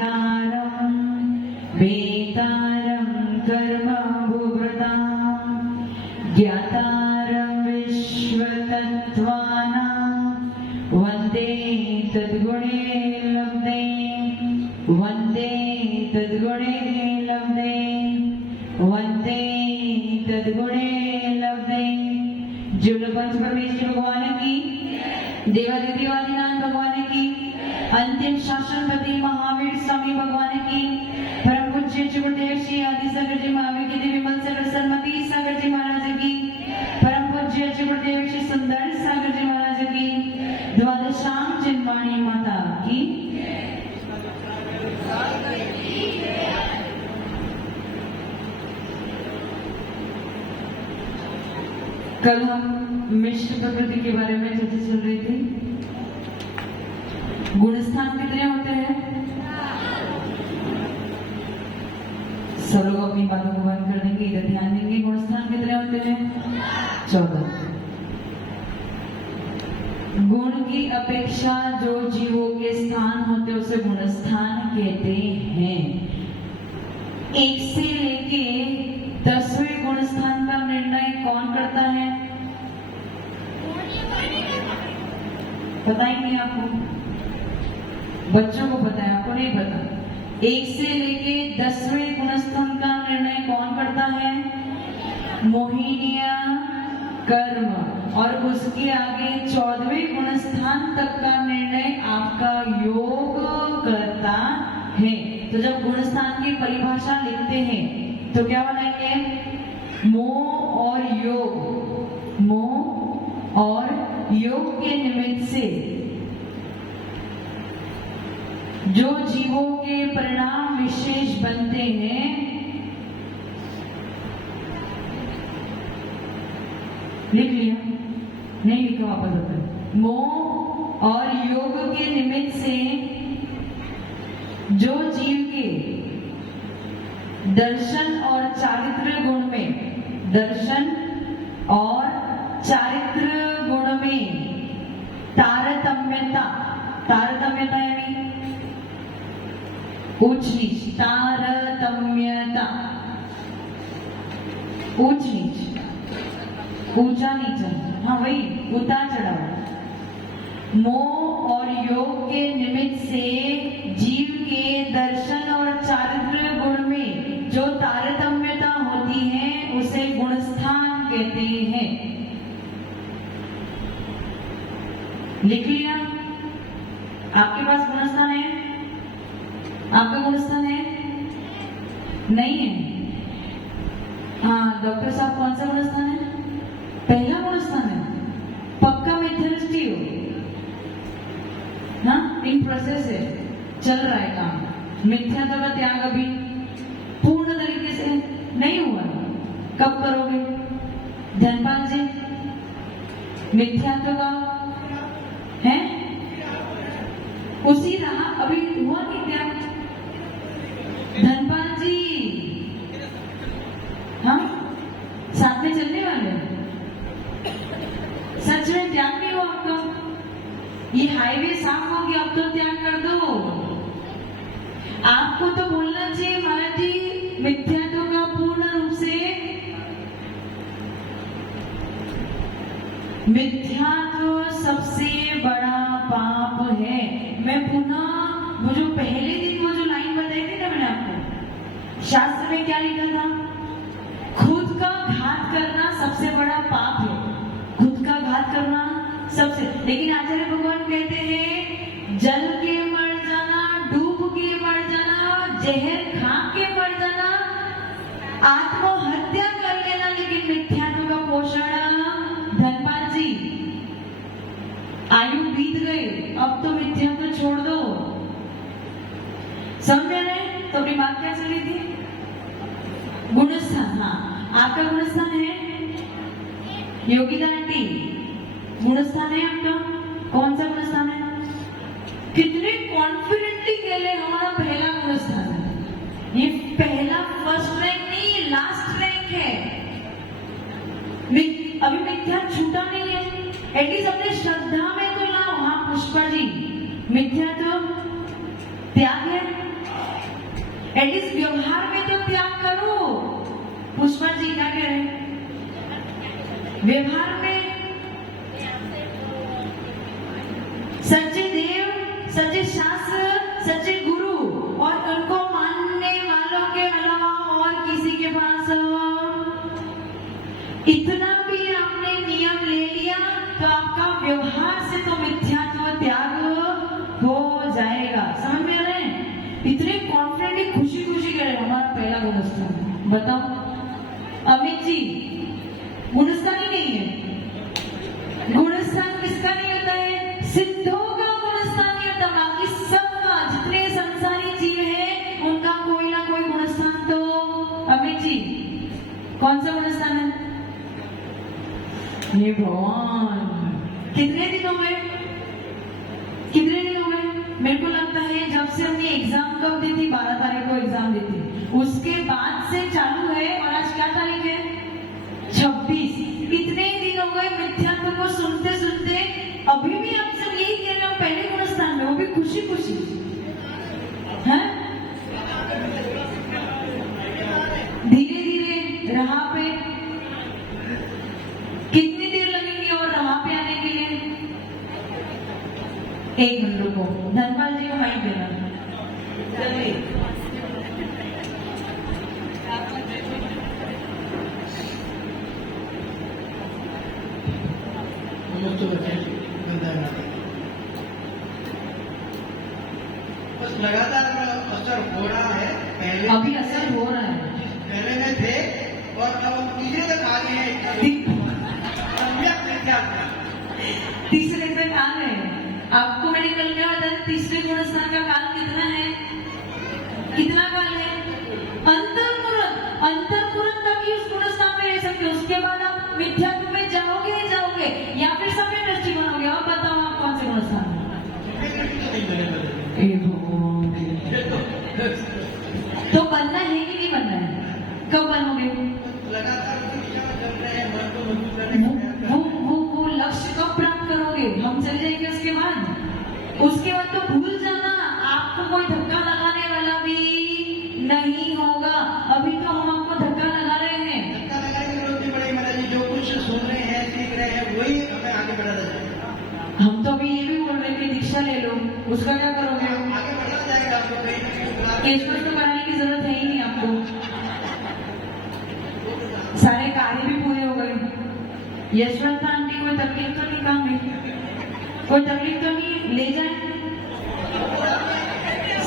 तारं वेतारं कर्म भूभृतां ज्ञातारं विश्वतत्त्वानां वन्दे तद्गुणे लब्धे वन्दे तद्गुणे लब्धे वन्दे तद्गुणे लब्धे। जुलपंच परमेश्वर भगवान की, देवादिदेवादिनाथ भगवान की, अंतिम शासनपति महावीर स्वामी भगवान की, परम पूज्य गुरुदेव श्री आदि सागर जी महावीर की देवी विमल सागर सरमती सागर जी महाराज की, परम पूज्य गुरुदेव श्री सुंदर सागर जी महाराज की, द्वादशाम चिन्मणी माता की। कल हम मिश्र प्रकृति के बारे में चर्चा चल रही थी। गुणस्थान कितने होते हैं? सब लोग अपनी बातों को बंद कर देंगे, इधर ध्यान देंगे। गुणस्थान कितने होते हैं? 14। गुण की अपेक्षा जो जीवों के स्थान होते उसे गुणस्थान कहते हैं। 1 से लेके 10वें गुणस्थान का निर्णय कौन करता है? पता ही नहीं आपको? बच्चों को पता है, आपको नहीं पता। 1 से लेके 10वें गुणस्थान का निर्णय कौन करता है? मोहिनिया कर्म। और उसके आगे 14वें गुणस्थान तक का निर्णय आपका योग करता है। तो जब गुणस्थान की परिभाषा लिखते हैं तो क्या बनाएंगे? मोह और योग, मोह और योग के निमित्त से जो जीवों के परिणाम विशेष बनते हैं, लिख लिया? नहीं लिखा, वापस होता है। मोह और योग के निमित्त से जो जीव के दर्शन और चारित्र गुण में, दर्शन और चारित्र गुण में तारतम्यता, तारतम्यता यानी ऊंच नीच, तारतम्यता ऊंच नीच, ऊंचा नीचा, हाँ वही उतार चढ़ाव। मोह और योग के निमित्त से जीव के दर्शन और चारित्र गुण में जो तारतम्यता होती है उसे गुणस्थान कहते हैं। लिख लिया? आपके पास गुणस्थान है? आपका गुणस्थान है? नहीं है? हाँ डॉक्टर साहब, कौन सा गुणस्थान है? पहला गुणस्थान है। पक्का मिथ्यादृष्टि हो? हाँ, इन प्रोसेस है, चल रहा है काम। मिथ्यात्व का त्याग अभी पूर्ण तरीके से नहीं हुआ। कब करोगे धनपाल जी? मिथ्यात्व का है उसी रहा, अभी हुआ नहीं त्याग? धनपाल जी हाँ साथ में चलने वाले? सच में त्याग नहीं हुआ आपका? ये हाईवे साफ हो गया, अब तो त्याग कर दो। आपको तो बोलना चाहिए महाराज जी, मिथ्यात्व का पूर्ण रूप से, मिथ्यात्व सबसे बड़ा पाप है। मैं पुनः वो जो पहले दिन वो जो लाइन बताई थी ना मैंने आपको, शास्त्र में क्या लिखा था? खुद का घात करना सबसे बड़ा पाप है। खुद का घात करना सबसे, लेकिन आचार्य भगवान कहते हैं जल के मर जाना, डूब के मर जाना, जहर खा के मर जाना, आत्महत्या कर लेना, लेकिन मिथ्यात्व का पोषण। धनपाल जी आयु बीत गई, अब तो मिथ्यात्व छोड़ दो। समझ रहे? तो अपनी बात क्या चली थी? गुणस्थान। हाँ, आपका गुणस्थान है योगिता आंटी, गुणस्थान है आपका? कौन सा गुणस्थान है? कितने कॉन्फिडेंटली कह ले हमारा पहला गुणस्थान है। ये पहला फर्स्ट रैंक नहीं, ये लास्ट रैंक है। अभी मिथ्या छूटा नहीं है, एटलीस्ट अपने श्रद्धा में तो लाओ। हाँ पुष्पा जी, मिथ्या तो त्याग है, एटलीस्ट व्यवहार में तो त्याग करो। पुष्पा जी क्या कह रहे हैं? व्यवहार में सच्चे देव, सच्चे शास्त्र, सच्चे गुरु और उनको मानने वालों के अलावा और किसी के पास इतना भी आपने नियम ले लिया तो आपका व्यवहार से तो मिथ्यात्व त्याग हो जाएगा। समझ में आ रहे हैं? इतने कॉन्फिडेंटली खुशी खुशी कह रहे हमारा पहला गुणस्थान। बताओ अमित जी, गुणस्थान ही नहीं है। गुणस्थान किसका नहीं होता है? सिद्धों का गुणस्थान नहीं होता। बाकी सबका, जितने संसारी जीव हैं उनका कोई ना कोई गुणस्थान तो। अमित जी कौन सा गुणस्थान है? ये भगवान, कितने दिन हो गए? कितने दिन हो गए? मेरे को लगता है जब से हमने एग्जाम कब दी थी, 12 तारीख को एग्जाम दी थी, उसके बाद से चालू है। और आज क्या तारीख है? 26। इतने दिन हो गए मिथ्यात्व को सुनते सुनते। अभी भी आप सब यही कह रहे हो पहले गुणस्थान में, वो भी खुशी खुशी है। धीरे धीरे राह पे कितनी देर लगेगी और राह पे आने के लिए? 1 मिनट रुको, धनपाल जी को माइक देना जल्दी। बस लगातार असर हो रहा है। पहले अभी असर हो रहा है, पहले में थे और अब हम तीसरे तक आ गए हैं। तीसरे तक आ गए। आपको मैंने कल क्या बताया? तीसरे गुणस्थान का काल कितना है? कितना काल है? अंतर्मुरत। अंतर्मुरत तक ही उस गुणस्थान में रह सकते हो। उसके बाद आप मिथ्यात्व में जाओगे ही जाओगे, या फिर सफेद दृष्टि बनोगे। और बताओ आप कौन से गुणस्थान? तो बनना है कि नहीं बनना है? कब बनोगे? लगातार वो लक्ष्य कब प्राप्त करोगे? हम चले जाएंगे उसके बाद। उसके बाद तो भूल जाना, आपको कोई धक्का लगाने वाला भी नहीं होगा। अभी तो हम आपको धक्का लगा रहे हैं। धक्का लगाने की जरूरत नहीं पड़ेगी माता जी। जो कुछ सुन रहे हैं, सीख रहे हैं, वही हमें आगे बढ़ाना चाहिए। हम तो अभी ये भी बोल रहे हैं कि दीक्षा ले लो, उसका क्या करोगे? आगे बढ़ना जाएगा आपको कहीं। केस तो कराने की जरूरत है ही नहीं आपको। सारे कार्य भी पूरे हो गए। यशवंत आंटी कोई तकलीफ तो नहीं? काम है कोई तकलीफ तो नहीं? ले जाए,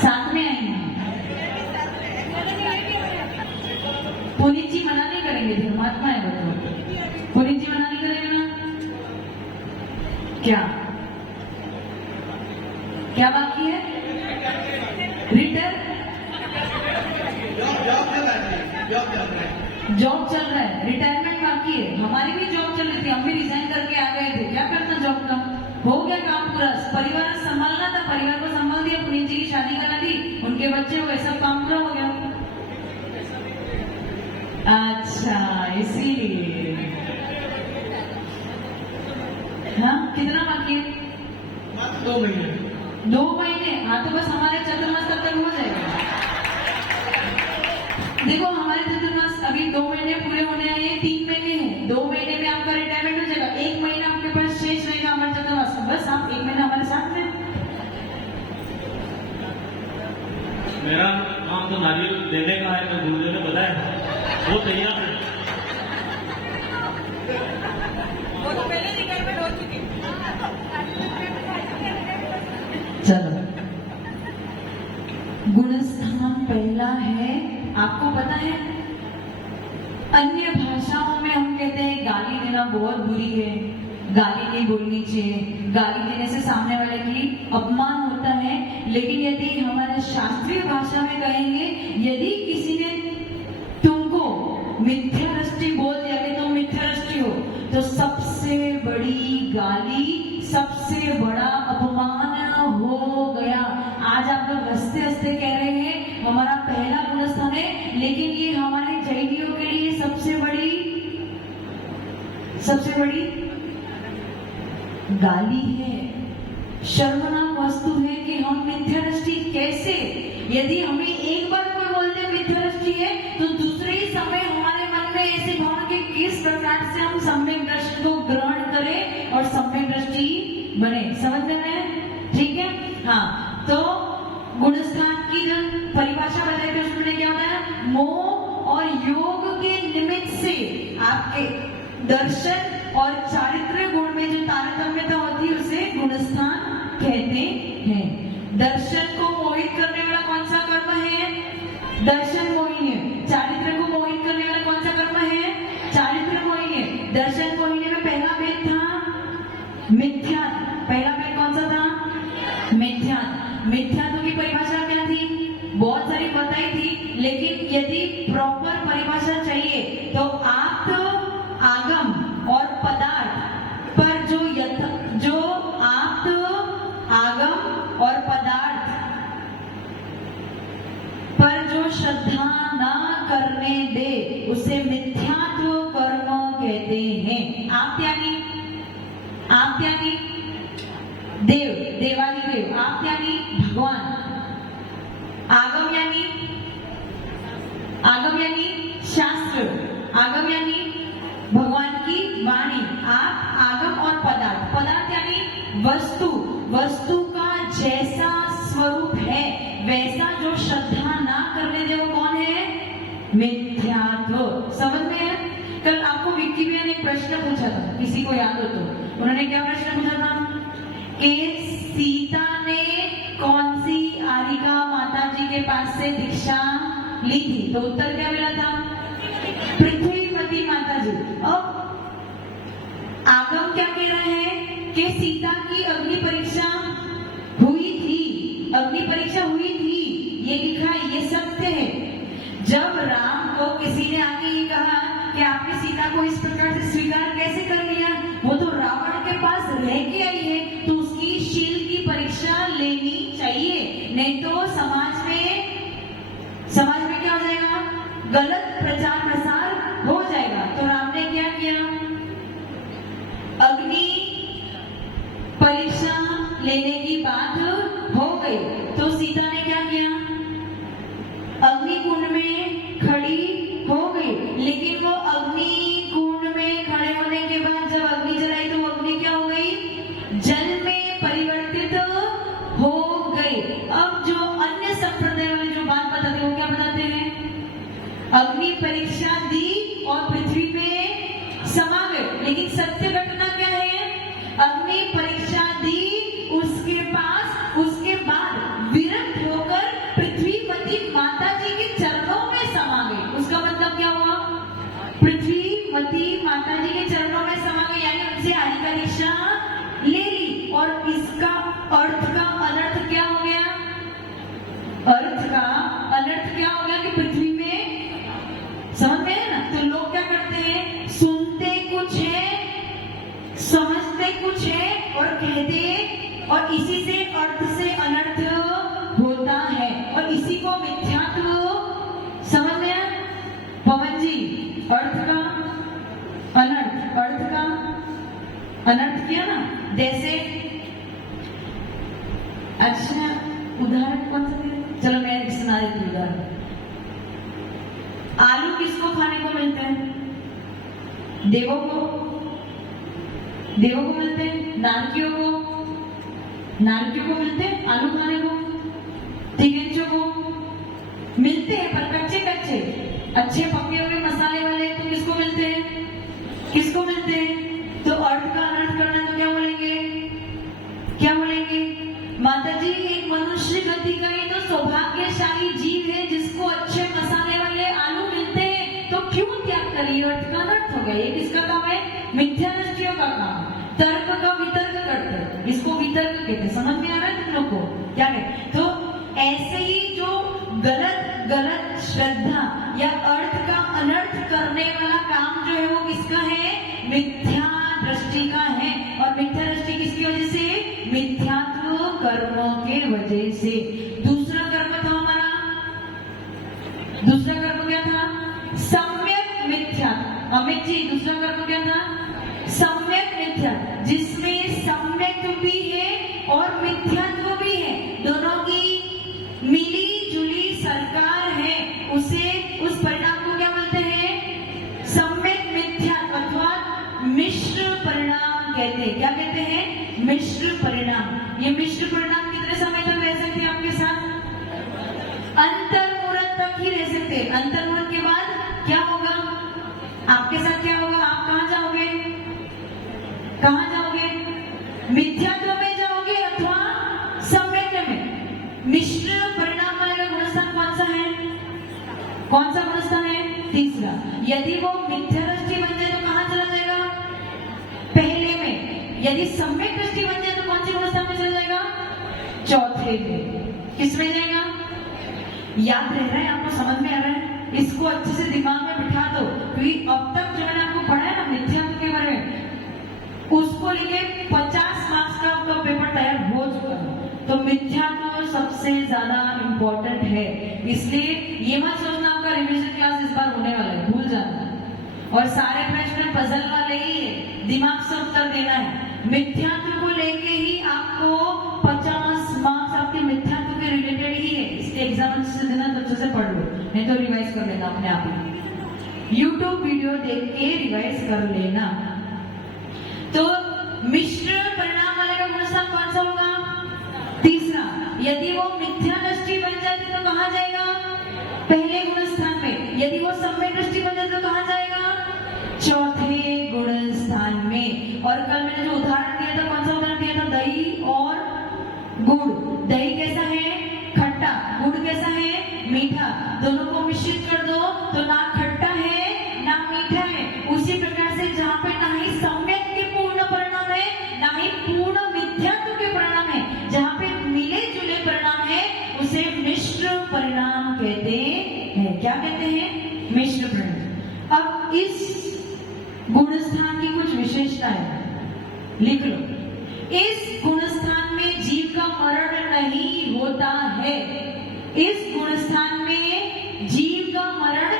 साथ में आएंगे। पुनीत जी मना नहीं करेंगे, धर्मात्मा है वो तो। पुनीत जी मना नहीं करेंगे ना? क्या क्या बाकी है? रिटर्न जॉब चल रहा है, रिटायरमेंट बाकी है। हमारी भी जॉब चल रही थी, हम भी रिजाइन करके आ गए थे। क्या करना जॉब का? हो गया काम पूरा। परिवार संभालना था, परिवार को संभाल दिया। पुनीत जी की शादी करा दी, उनके बच्चे हो गए, सब काम पूरा हो गया। अच्छा, इसीलिए। हाँ, कितना बाकी है? 2 महीने। 2 महीने? हाँ, तो बस हमारे चतुर्मास तब तक हो जाएगा। देखो हमारे चतुर्मास अभी 2 महीने पूरे होने आए हैं, 3 महीने हैं। 2 महीने में आपका रिटायरमेंट हो जाएगा। 1 महीना आपके पास शेष रहेगा हमारे चतुर्मास। बस आप 1 महीना हमारे साथ में। मेरा काम तो नारियल देने का है, मैं गुरुदेव ने बताया वो तैयार है। वो तो पहले रिटायरमेंट हो चुकी। चलो, गुणस्थान पहला है। आपको पता है अन्य भाषाओं में हम कहते हैं गाली देना बहुत बुरी है, गाली नहीं बोलनी चाहिए, गाली देने से सामने वाले की अपमान होता है। लेकिन यदि हमारे शास्त्रीय भाषा में कहेंगे, यदि किसी ने तुमको मिथ्या दृष्टि बोल दिया कि तुम मिथ्या दृष्टि हो, तो सबसे बड़ी गाली, सबसे बड़ा अपमान हो गया। आज आप लोग हंसते हंसते कह रहे हैं हमारा पहला गुणस्थान है, लेकिन ये हमारे जैनियों के लिए सबसे बड़ी गाली है, शर्मनाक वस्तु है कि हम मिथ्या दृष्टि कैसे। यदि हमें एक बार कोई बोल मिथ्या दृष्टि है, तो दूसरे ही समय हमारे मन में ऐसी भावना कि किस प्रकार से हम सम्यक दृष्टि को ग्रहण करें और सम्यक दृष्टि बने। समझ में आया? ठीक है। हाँ, तो गुणस्थान की जो परिभाषा बताई थी उसमें क्या होता है, मोह और योग के निमित्त से आपके दर्शन और चारित्र्य गुण में जो तारतम्यता होती है उसे गुणस्थान कहते हैं। दर्शन को मोहित करने वाला कौन सा कर्म है? दर्शन मोहिनी है। चारित्र्य को मोहित करने वाला कौन सा कर्म है? चारित्र्य मोहिनी है। दर्शन मोहिनी में पहला भेद था मिथ्या। पहला भेद कौन सा था? मिथ्या। मिथ्यात्व की परिभाषा क्या थी? बहुत सारी बताई थी, लेकिन यदि प्रॉपर परिभाषा चाहिए तो आप तो आगम और पदार्थ पर जो आप आगम और पदार्थ पर जो श्रद्धा ना करने दे उसे मिथ्यात्व कर्म कहते हैं। आप त्यागी देव, देवादिदेव, आप यानी भगवान, आगम यानी शास्त्र, आगम यानी भगवान की वाणी, आप आगम और पदार्थ, पदार्थ यानी वस्तु, वस्तु का जैसा स्वरूप है वैसा जो श्रद्धा ना करने दे वो कौन है? मिथ्यात्व। समझ में है? कल आपको विक्की भैया ने एक प्रश्न पूछा था, किसी को याद हो तो, उन्होंने क्या प्रश्न पूछा था कि सीता ने कौन सी आरिका माता जी के पास से दीक्षा ली थी? तो उत्तर क्या मिला था? पृथ्वीवती माता जी। अब आगम क्या कह रहे हैं कि सीता की अग्नि परीक्षा हुई थी, अग्नि परीक्षा हुई थी, ये लिखा है, ये सत्य है। जब राम को किसी ने आके ये कहा कि आपने सीता को इस प्रकार से स्वीकार कैसे कर लिया, वो तो रावण के पास रह के आई है, तो उसकी शील की परीक्षा लेनी चाहिए, नहीं तो समाज में क्या हो जाएगा? गलत प्रचार प्रसार हो जाएगा। तो राम ने क्या किया? अग्नि परीक्षा लेने की बात हो गई तो सीता ने क्या किया? अग्नि कुंड में खड़ी हो गई, लेकिन वो अग्नि कुंड में खड़े होने के बाद जब अग्नि जलाई तो अग्नि क्या हो गई? जल में परिवर्तित हो गई। अब जो अन्य संप्रदाय वाले जो बात बताते हैं वो क्या बताते हैं? अग्नि परीक्षा दी और पृथ्वी में समा गए, लेकिन सत्य घटना क्या है? अग्नि परीक्षा दी, उसके बाद विरक्त होकर पृथ्वीवती माता जी के चरणों में समा गई। उसका मतलब क्या हुआ? पृथ्वीवती माता जी के चरणों में समा गई, यानी उनसे आरिका दीक्षा ले ली। और इसका अर्थ का अनर्थ क्या हो गया? अर्थ का अनर्थ क्या हो गया कि पृथ्वी में, समझ में है ना? तो लोग क्या करते हैं? सुनते कुछ है, समझते कुछ है और कहते, और इसी से अर्थ से अनर्थ होता है, और इसी को मिथ्यात्व। समझ में आया पवन जी? अर्थ का अनर्थ, अर्थ का अनर्थ किया ना। जैसे अच्छा उदाहरण कौन सा दिया? चलो मैं सुना देती हूँ उदाहरण। आलू किसको खाने को मिलते हैं? देवों को मिलते हैं, नारकियों को मिलते हैं आलू खाने को, तिगेंचों को मिलते हैं पर कच्चे कच्चे, अच्छे पके हुए मसाले वाले तो किसको मिलते हैं? किसको मिलते हैं? तो अर्थ का अनर्थ करना तो क्या बोलेंगे? माता जी एक मनुष्य गति का ही तो सौभाग्यशाली जीव है जिसको अच्छे मसाले वाले आलू मिलते हैं, तो क्यों त्याग करिए? अर्थ का अनर्थ हो गया। ये किसका काम है? मिथ्या दृष्टियों का काम। तर्क का वितर्क करते हैं, इसको वितर्क कहते हैं। समझ में आ रहा है तुम लोग को? क्या है? तो ऐसे ही जो गलत श्रद्धा या अर्थ का अनर्थ करने वाला काम जो है वो किसका है? मिथ्या दृष्टि का है। और मिथ्या दृष्टि किसकी वजह से? मिथ्यात्व कर्मों के वजह से। दूसरा कर्म था हमारा, दूसरा कर्म क्या था? सम्यक मिथ्या। अमित जी दूसरा कर्म क्या था? सम्यक मिथ्या, जिसमें सम्यक भी है और मिथ्यात्व भी है, दोनों की मिली जुली सरकार है, उसे आपके साथ क्या होगा? आप कहां जाओगे? कहां जाओगे? मिथ्यात्व में जाओगे अथवा सम्यक् में? मिश्र परिणाम वाला गुणस्थान कौन सा है? कौन सा गुणस्थान है? तीसरा। यदि वो मिथ्या दृष्टि बन जाए तो कहां चला जाएगा? पहले में। यदि सम्यक दृष्टि बन जाए तो कौन सी गुणस्थान में चला जाएगा? चौथे में। किस में जाएगा? याद रह रहा है? आपको समझ में आ रहा है? इसको अच्छे से दिमाग में बिठा दो, क्योंकि अब तक जो मैंने आपको पढ़ा है ना मिथ्यात्व के बारे में, उसको लेके 50 मार्क्स का आपका पेपर तैयार हो चुका है। तो मिथ्यात्व सबसे ज्यादा इंपॉर्टेंट है, इसलिए ये मत सोचना आपका रिवीजन क्लास इस बार होने वाला है, भूल जाना। और सारे प्रश्न पजल वाले ही है, दिमाग से उत्तर देना है। मिथ्यात्व को लेके ही आपको 50 मार्क्स आपके मिथ्यात्व के रिलेटेड ही है, इसलिए एग्जाम अच्छे से देना तो अच्छे से पढ़ लो, नहीं तो रिवाइज कर लेना अपने आप ही। यूट्यूब वीडियो देख के रिवाइज कर लेना। तो मिश्र परिणाम वाले का गुणस्थान कौन सा होगा? तीसरा। यदि वो मिथ्या दृष्टि बन जाती तो कहां जाएगा? पहले गुणस्थान में। यदि वो सम्यक दृष्टि बन जाती तो कहां जाएगा? चौथे गुणस्थान में। और कल मैंने जो उदाहरण दिया था, कौन सा उदाहरण दिया था? दही और गुड़। दही कैसा है? खट्टा। गुड़ कैसा है? मीठा। दोनों को मिश्रित कर दो तो ना खट्टा है ना मीठा है। उसी प्रकार से जहाँ पे ना ही सम्यक के पूर्ण परिणाम है ना ही पूर्ण मिथ्यात्व के परिणाम है, जहाँ पे मिले जुले परिणाम है, उसे मिश्र परिणाम कहते हैं। क्या कहते हैं? मिश्र परिणाम। अब इस गुणस्थान की कुछ विशेषताएं लिख लो। इस गुणस्थान में जीव का मरण नहीं होता है। इस गुणस्थान में जीव का मरण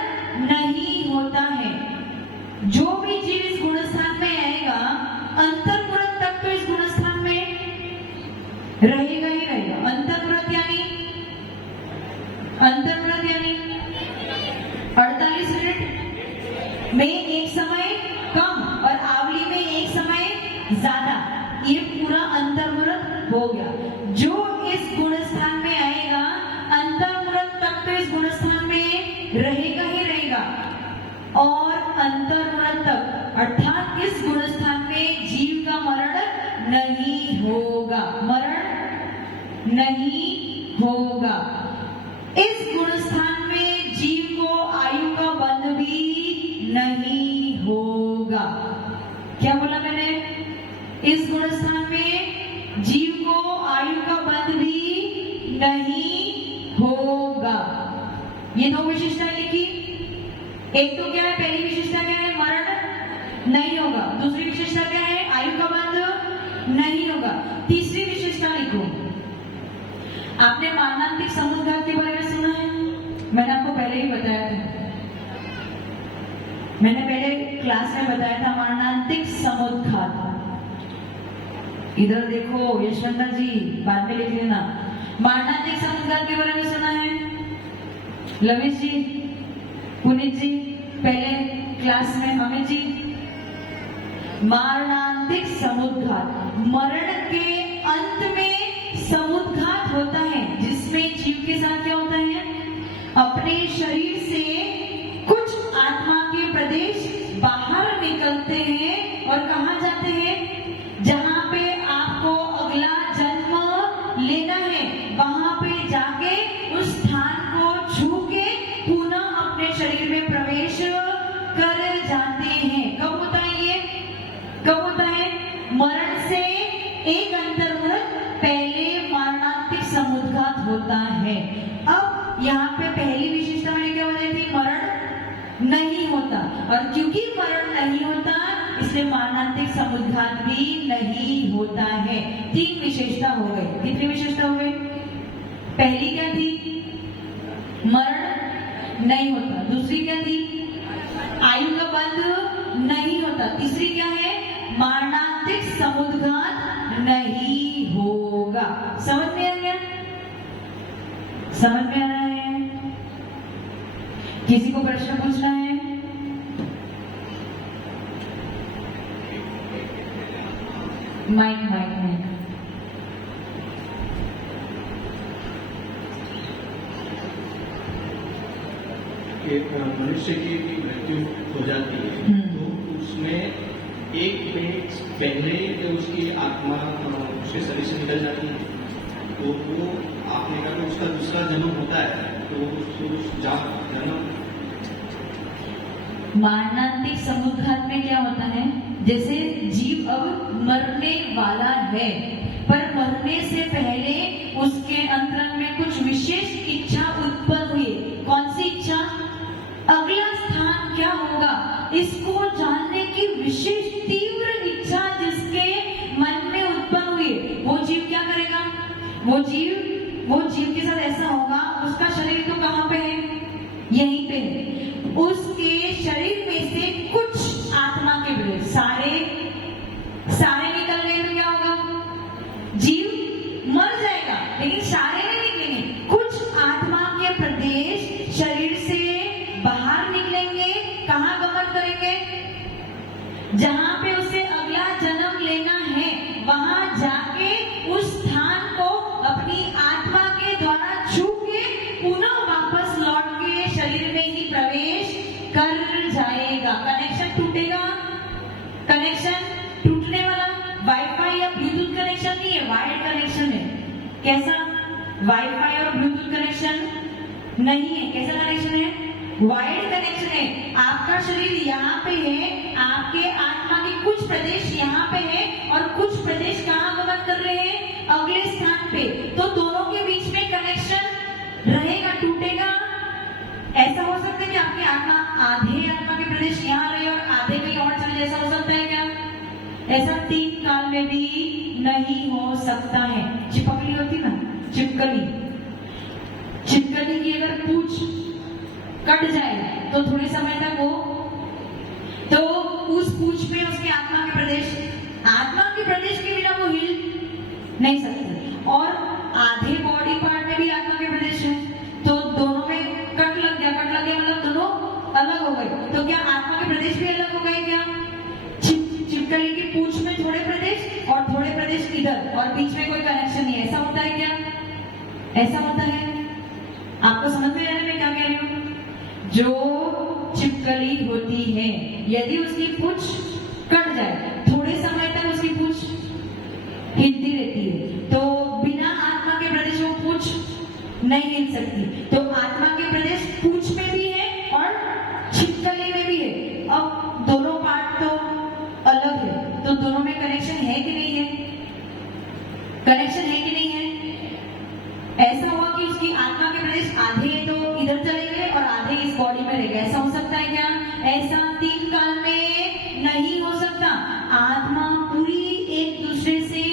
नहीं होता है। जो भी जीव इस गुणस्थान में आएगा, अंतर्मुरत तक तो इस गुणस्थान में रहेगा ही रहेगा। अंतर्मुरत यानी 48 मिनट में एक समय कम और आवली में एक समय ज्यादा, ये पूरा अंतर्मुरत हो गया। जो इस गुणस्थान में आएगा, अंतर्मुरत तक तो इस गुणस्थान में रहेगा ही रहेगा। और अंतर्मुरत तक अर्थात इस गुणस्थान में जीव का मरण नहीं होगा। मरण नहीं होगा। इस गुणस्थान में जीव को आयु का बंध भी नहीं होगा। क्या बोला मैंने? इस गुणस्थान में जीव को आयु का बंध भी नहीं होगा। ये दो विशेषताएं लिखी। एक तो क्या है? पहली विशेषता क्या है? मरण नहीं होगा। दूसरी विशेषता क्या है? आयु का बंध नहीं होगा। तीसरी विशेषता लिखो। आपने मारणांतिक समुद्घात के बारे में सुना है? मैंने आपको पहले ही बताया था, मैंने पहले क्लास में बताया था मारणांतिक समुद्घात। इधर देखो यशवंत जी, बाद में लिख लेना। मारणांतिक समुद्घात के बारे में सुना है? लविश जी, पुनीत जी, पहले क्लास में अमित जी। मारणांतिक समुद्घात, मरण के अंत में समुद्घात होता है, जिसमें जीव के साथ क्या होता है? अपने शरीर से कुछ आत्मा के प्रदेश बाहर निकलते हैं और कहां जाते हैं? जहां पे आपको अगला जन्म लेना है, वहां पे जाके उस स्थान को छू के पुनः अपने शरीर में प्रवेश कर जाते हैं। कब होता है ये? कब होता है? मरण से एक अंतर्मुरत पहले मारणांतिक समुद्घात होता है। अब यहाँ पे पहली विशेषता मैंने क्या बताई थी? मरण नहीं होता। और क्योंकि मरण नहीं होता, इसलिए मारणांतिक समुद्घात भी नहीं होता है। 3 विशेषता हो गई। कितनी विशेषता हो गई? पहली क्या थी? मरण नहीं होता। दूसरी क्या थी? आयु का बंध नहीं होता। तीसरी क्या है? मारणांतिक समुद्घात नहीं होगा। समझ में आ गया? समझ में आ रहा है? किसी को प्रश्न पूछना है? माइक माइक में। मनुष्य की ट्यूब हो जाती है तो उसमें एक मिनट पहले तो उसकी आत्मा उसके शरीर से निकल जाती है, तो वो आपने कहा कि उसका दूसरा जन्म होता है, तो उस जन्म मारणांतिक समुद्घात में क्या होता है, जैसे जीव अब मरने वाला है पर मरने से पहले उसके अंतरंग में कुछ विशेष इच्छा उत्पन्न हुई। कौन सी इच्छा? अगला स्थान क्या होगा इसको जानने की विशेष तीव्र इच्छा जिसके मन में उत्पन्न हुई, वो जीव क्या करेगा? वो जीव के साथ ऐसा होगा, उसका शरीर तो कहाँ पे है? यहीं पे है। उसके शरीर में से कुछ आत्मा के विरुद्ध सारे निकल गए तो क्या होगा? जीव मर जाएगा, लेकिन सारे नहीं निकलेंगे। कुछ आत्मा के प्रदेश शरीर से बाहर निकलेंगे। कहाँ गमन करेंगे? जहां पे उसे अगला जन्म लेना है वहां जाके उस स्थान को अपनी आत्मा के द्वारा छू के पुनः वापस लौट के शरीर में ही प्रवेश कर जाएगा। कनेक्शन टूटेगा। कनेक्शन टूटने वाला वाईफाई या ब्लूटूथ कनेक्शन नहीं है, वायर्ड कनेक्शन है। कैसा? वाईफाई और ब्लूटूथ कनेक्शन नहीं है। कैसा कनेक्शन है? वायर्ड कनेक्शन है। आपका शरीर यहाँ पे है, आपके आत्मा के कुछ प्रदेश यहाँ पे है और कुछ प्रदेश कहाँ गमन कर रहे हैं? अगले स्थान पे। तो दोनों के बीच में कनेक्शन रहेगा, टूटेगा? ऐसा हो सकता है कि आपके आधे आत्मा के प्रदेश यहाँ रहे और आधे कहीं और चले, जैसा हो सकता है क्या? ऐसा 3 काल में भी नहीं हो सकता है। चिपकली होती ना, चिपकली की अगर पूछ कट जाए तो थोड़े समय तक वो तो उस पूछ में उसके आत्मा के प्रदेश के बिना वो हिल नहीं सकते। और आधे बॉडी पार्ट में भी आत्मा के प्रदेश है, तो दोनों में कट लग गया मतलब दोनों अलग हो गए। तो क्या आत्मा के प्रदेश भी अलग हो गए क्या? चिपकली की पूछ में थोड़े प्रदेश और थोड़े प्रदेश इधर और बीच में कोई कनेक्शन नहीं है। ऐसा होता है क्या? ऐसा होता है। आपको समझ में आ रहा है मैं क्या कह रही हूँ? जो चिपकली होती है, यदि उसकी पूछ कट जाए, थोड़े समय तक उसकी पूछ हिलती रहती है, तो बिना आत्मा के प्रदेश वो पूछ नहीं हिल सकती। तो आत्मा के प्रदेश पूछ में भी है और चिपकली में भी है। अब दोनों पार्ट तो अलग है, तो दोनों में कनेक्शन है कि नहीं है? कनेक्शन है कि नहीं है? ऐसा हुआ कि उसकी आत्मा के प्रदेश आधे तो इधर चले गए और आधे इस बॉडी में रह गए। ऐसा हो सकता है क्या? ऐसा 3 काल में नहीं हो सकता। आत्मा पूरी एक दूसरे से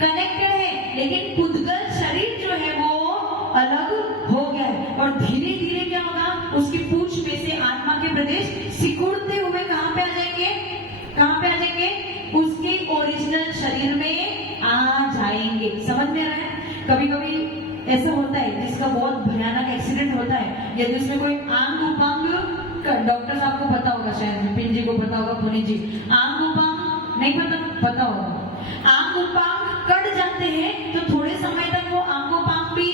कनेक्टेड है, लेकिन पुद्गल शरीर जो है वो अलग हो गया है। और धीरे धीरे क्या होगा? उसकी पूंछ में से आत्मा के प्रदेश सिकुड़ते हुए कहाँ पे आ जाएंगे? कहाँ पे आ जाएंगे? उसके ओरिजिनल शरीर में आ जाएंगे। समझ में आ रहा है? कभी कभी ऐसा होता है जिसका बहुत भयानक एक्सीडेंट होता है, यदि उसमें कोई आंग उपांग, डॉक्टर साहब को पता होगा, शायद पिन जी को पता होगा, पुनी जी, आंग उपांग नहीं पता होगा, आंग उपांग कट जाते हैं तो थोड़े समय तक वो आंग उपांग भी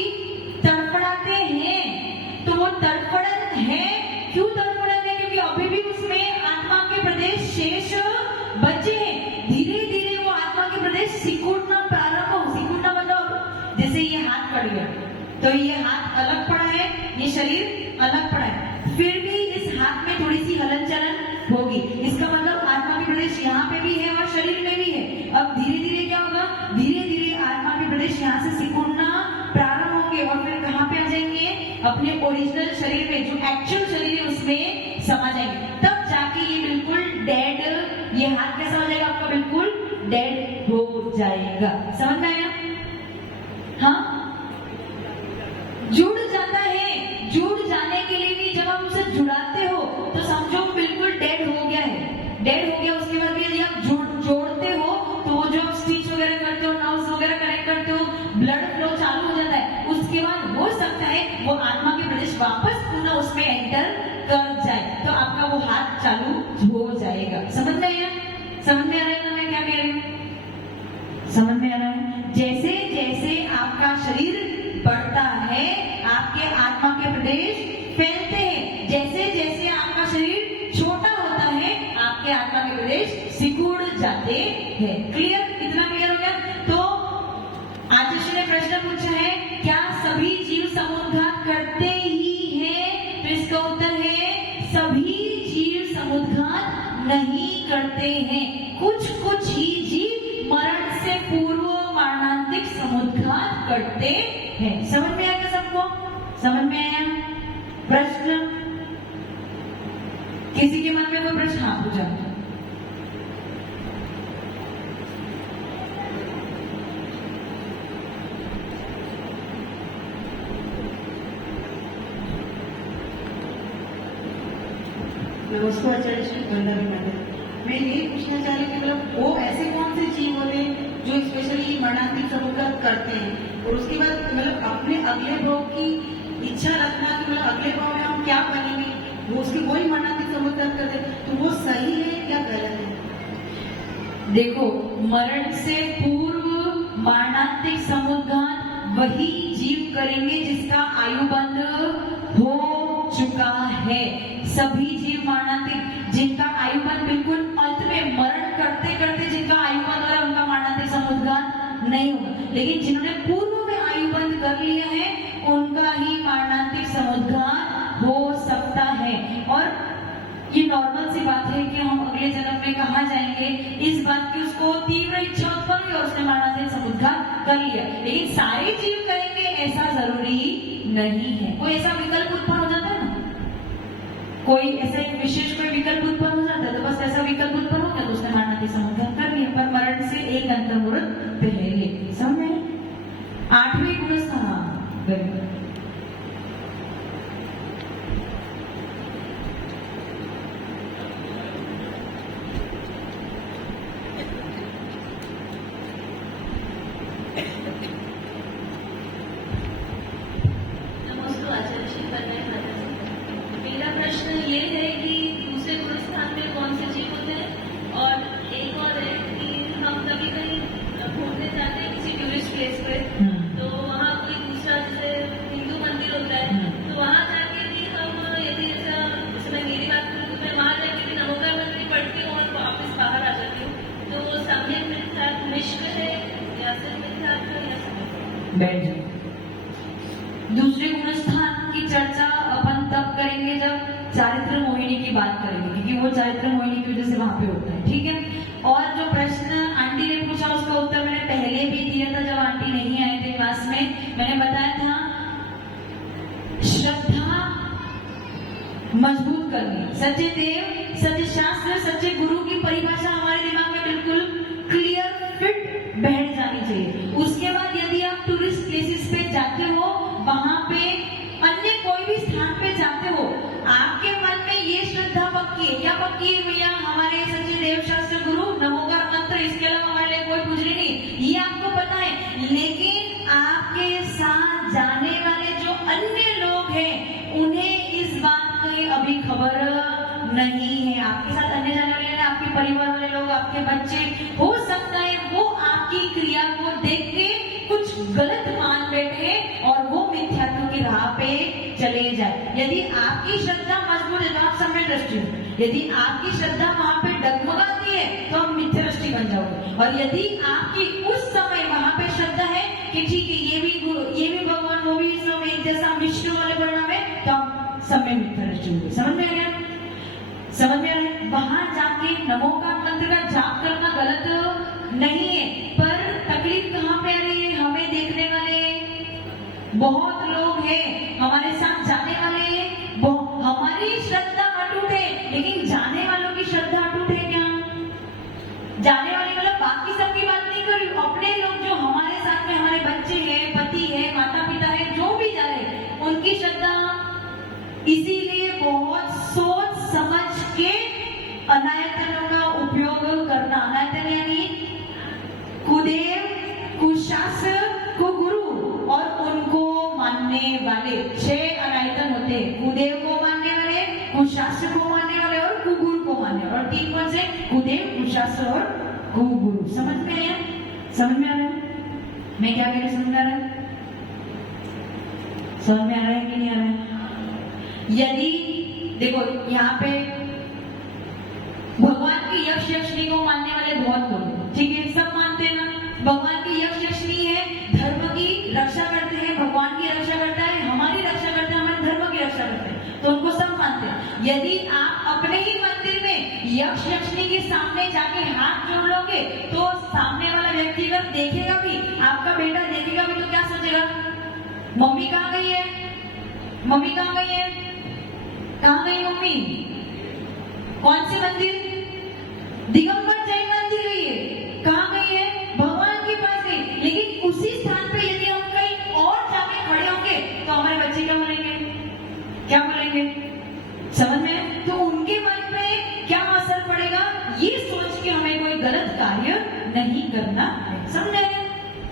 तड़फड़ाते हैं। तो वो तड़फड़न है। क्यों तड़फड़न है? क्योंकि अभी भी उसमें आत्मा के प्रदेश शेष बचे हैं। धीरे धीरे वो आत्मा के प्रदेश सिकुड़ना प्रारंभ हो। सिकुड़ना मतलब जैसे ये हाथ कट गया तो ये हाथ अलग पड़ा है, ये शरीर अलग पड़ा है, फिर भी इस हाथ में थोड़ी सी हलन चलन होगी। इसका मतलब आत्मा के प्रदेश यहाँ पे भी है और शरीर में भी है। अब धीरे धीरे क्या होगा? धीरे धीरे आत्मा के प्रदेश यहाँ से सिकुड़ना प्रारंभ होंगे और फिर कहाँ पे आ जाएंगे? अपने ओरिजिनल शरीर में, जो एक्चुअल शरीर है उसमें समा जाएंगे। तब जाके ये बिल्कुल डेड, ये हाथ कैसा हो जाएगा आपका? बिल्कुल डेड हो जाएगा। समझ में आया? हाँ, जुड़ जाता है। जुड़ जाने के लिए भी जब आप उसे जुड़ाते हो तो समझो बिल्कुल डेड हो गया है। डेड हो गया, उसके बाद भी यदि आप जोड़ते हो तो वो जो आप स्टिच वगैरह करते हो, नर्व्स वगैरह कनेक्ट करते हो, ब्लड फ्लो चालू हो जाता है। उसके बाद हो सकता है वो आत्मा के प्रदेश वापस पुनः उसमें एंटर कर जाए, तो आपका वो हाथ चालू हो जाएगा। समझ में आया? समझ में आ रहा है ना मैं क्या कह रही हूँ? समझ में आ रहा है? जैसे जैसे आपका शरीर बढ़ता है, आपके आत्मा के प्रदेश फैलते हैं। जैसे जैसे आपका शरीर तो इसका उत्तर है सभी जीव समुद्घात नहीं करते हैं, कुछ कुछ ही जीव मरण से पूर्व मरणांतिक समुद्घात करते हैं। समझ में आया सबको? समझ में आया? प्रश्न किसी के मन में कोई प्रश्न? हाँ पूछा। नमस्कार आचार्य श्री वंदना मैडम, मैं ये पूछना चाह रही थी मतलब वो ऐसे कौन से जीव होते हैं जो स्पेशली मरणांतिक समुद्घात करते हैं और उसके बाद मतलब अपने अगले भाव की इच्छा रखना कि मतलब अगले भाव में हम क्या करेंगे, वो उसके वही मरणांतिक समुद्घात करते हैं, तो वो सही है या गलत है? देखो, मरण से पूर्व मरणांतिक समुद्घात वही जीव करेंगे जिसका आयुबंध हो चुका है। सभी जीव मरणांतिक जिनका आयुबंध बिल्कुल अंत में मरण करते करते जिनका आयुबंध हो रहा है उनका मरणांतिक समुद्घात नहीं होगा, लेकिन जिन्होंने पूर्व में आयुबंध कर लिया है उनका ही मरणांतिक समुद्घात हो सकता है। और ये नॉर्मल सी बात है कि हम अगले जन्म में कहाँ जाएंगे, इस बात की उसको तीव्र इच्छा उत्पन्न हुई और उसने मरणांतिक समुद्घात कर लिया, लेकिन सारे जीव करेंगे ऐसा जरूरी नहीं है। कोई ऐसा विकल्प उत्पन्न हो जाता है ना, कोई ऐसा एक विशेष कोई विकल्प उत्पन्न हो जाता है, तो बस ऐसा विकल्प उत्पन्न हो गया तो उसने मरणांतिक समुद्घात कर लिया, पर मरण से एक अंतर्मुहूर्त पहले। समझ में? 8वीं गुणस्थान। नमस्कार आचार्य श्री वंदना मैडम, मेरा प्रश्न ये है कि दूसरे गुणस्थान में कौन से जीव होते हैं, और एक और है कि हम कभी कहीं घूमने जाते हैं किसी टूरिस्ट प्लेस पे, तो वहाँ कोई दूसरा जैसे हिंदू मंदिर होता है, तो वहाँ जाके भी हम यदि ऐसा जैसे मैं मेरी बात करूँ तो मैं वहाँ जाके भी नमोकार मंत्री पढ़ती हूँ और वापस बाहर आ जाती हूँ, तो वो सम्यक मिथ्यात्व निष्क है या सिर्फ मिथ्यात्व या सम्यक? बैठ जाओ। दूसरे गुणस्थान की चर्चा अपन तब करेंगे जब चारित्र मोहिनी की बात करेंगे, क्योंकि वो चारित्र मोहिनी की वजह से वहां पे होता है। ठीक है? और जो प्रश्न आंटी ने पूछा उसका उत्तर मैंने पहले भी दिया था जब आंटी नहीं आए थे क्लास में। मैंने बताया था श्रद्धा मजबूत करनी, सच्चे देव, सच्चे शास्त्र, सच्चे गुरु की परिभाषा हमारे दिमाग में बिल्कुल क्लियर फिट बैठ जानी चाहिए। उसके बाद यदि आप टूरिस्ट प्लेसेस पे जाते हो, वहां पे अन्य कोई भी स्थान पे जाते हो, आपके मन में ये श्रद्धा पक्की है, क्या पक्की है भैया? हमारे सच्चे देव शास्त्र गुरु नमोकार मंत्र, इसके अलावा हमारे लिए कोई पूजनी नहीं, ये आपको पता है। लेकिन आपके साथ जाने वाले जो अन्य लोग हैं उन्हें इस बात की अभी खबर नहीं है। आपके साथ अन्य जाने वाले, आपके परिवार वाले लोग, आपके बच्चे, हो सकता है वो आपकी क्रिया को देख के कुछ गलत मान बैठे और वो मिथ्यात्व की राह पे चले जाए। यदि आपकी श्रद्धा मजबूत है तो आप सम्यक दृष्टि हो, यदि आपकी श्रद्धा वहां पे डगमगाती है तो आप मिथ्या दृष्टि बन जाओगे, और यदि आपकी उस समय वहां पे श्रद्धा है कि ठीक है ये भी भगवान, वो भी सब जैसा विष्णु वाले परिणाम है, तो आप सम्यक मिथ्या दृष्टि होगी। समझ में आ गया? समझ में आ रहा? वहां जाके नमोकार मंत्र का जाप करना गलत नहीं है, पर तकलीफ कहाँ पे आ रही है? हमें देखने वाले बहुत लोग हैं, हमारे साथ जाने वाले हैं, हमारी श्रद्धा अटूट है, लेकिन जाने वालों की श्रद्धा अटूट है क्या? जाने वाले मतलब बाकी सबकी बात नहीं कर रही, अपने लोग जो हमारे साथ में, हमारे बच्चे हैं, पति है, माता पिता है, जो भी जा रहे उनकी श्रद्धा। इसीलिए बहुत सोच समझ के अनायतनों का उपयोग करना। अनायतन यानी कुदेव, कुशास्त्र, कुगुरु और उनको मानने वाले 6 अनायतन होते हैं। कुदेव को मानने वाले, कुशास्त्र को मानने वाले और कुगुरु को मानने वाले। और 3 कौन से? कुदेव, कुशास्त्र और कुगुरु। समझ में आया? समझ में आ रहा है? मैं क्या कह रही हूँ? समझ में आ रहा है? समझ में आ रहा है कि नहीं आ रहा है? यदि देखो यहाँ पे भगवान की यक्ष यक्षिणी को मानने वाले बहुत लोग, ठीक है, सब मानते हैं ना भगवान की यक्ष यक्षिणी है, धर्म की रक्षा करते हैं, भगवान की रक्षा करता है, हमारी रक्षा करता है, हमारे धर्म की रक्षा करते हैं, तो उनको यदि आप अपने ही मंदिर में यक्ष यक्षिणी के सामने जाके हाथ जोड़ लोगे तो सामने वाला व्यक्ति अगर देखेगा भी, आपका बेटा देखेगा भी तो क्या सोचेगा, मम्मी कहाँ गई है, मम्मी कहाँ गई है, कहाँ गई मम्मी, कौन से मंदिर, दिगंबर जैन मंदिर गई है, कहाँ गई है, भगवान के पास गई। लेकिन उसी स्थान पे यदि हम कहीं और जाके खड़े होंगे तो हमारे बच्चे क्या बोलेंगे, क्या बोलेंगे, समझ में? तो उनके मन में क्या असर पड़ेगा, ये सोच के हमें कोई गलत कार्य नहीं करना है। समझे?